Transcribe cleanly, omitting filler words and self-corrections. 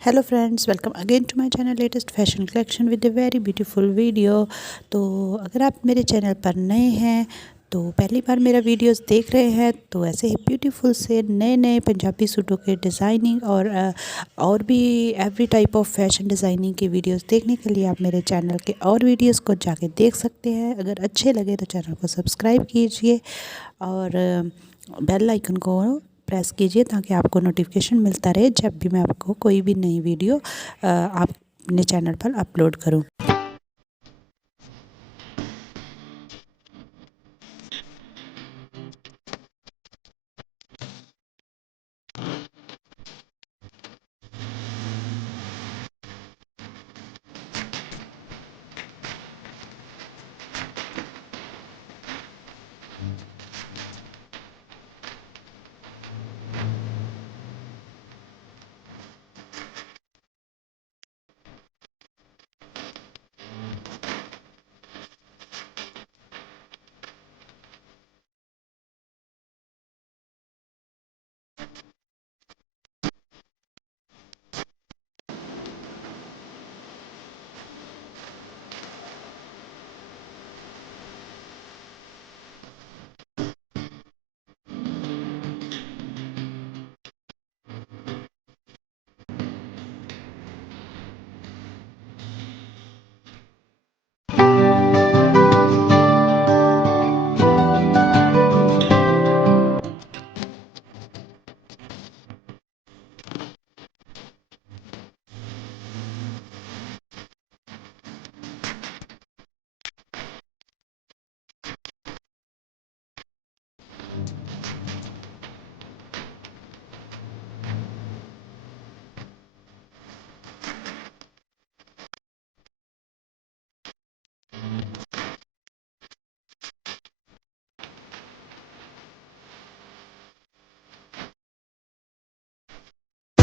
Hello friends, welcome again to my channel latest fashion collection with a very beautiful video. तो अगर आप मेरे channel पर नए हैं तो पहली बार मेरा वीडियोस देख रहे हैं तो ऐसे ही ब्यूटीफुल से नए नए पंजाबी सूटों के डिज़ाइनिंग और भी every type of fashion designing की वीडियोस देखने के लिए आप मेरे चैनल के और वीडियोस को जाके देख सकते हैं। अगर अच्छे लगे तो चैनल को सब्सक्राइब कीजिए और बेल आइकन को प्रेस कीजिए ताकि आपको नोटिफिकेशन मिलता रहे जब भी मैं आपको कोई भी नई वीडियो अपने चैनल पर अपलोड करूं।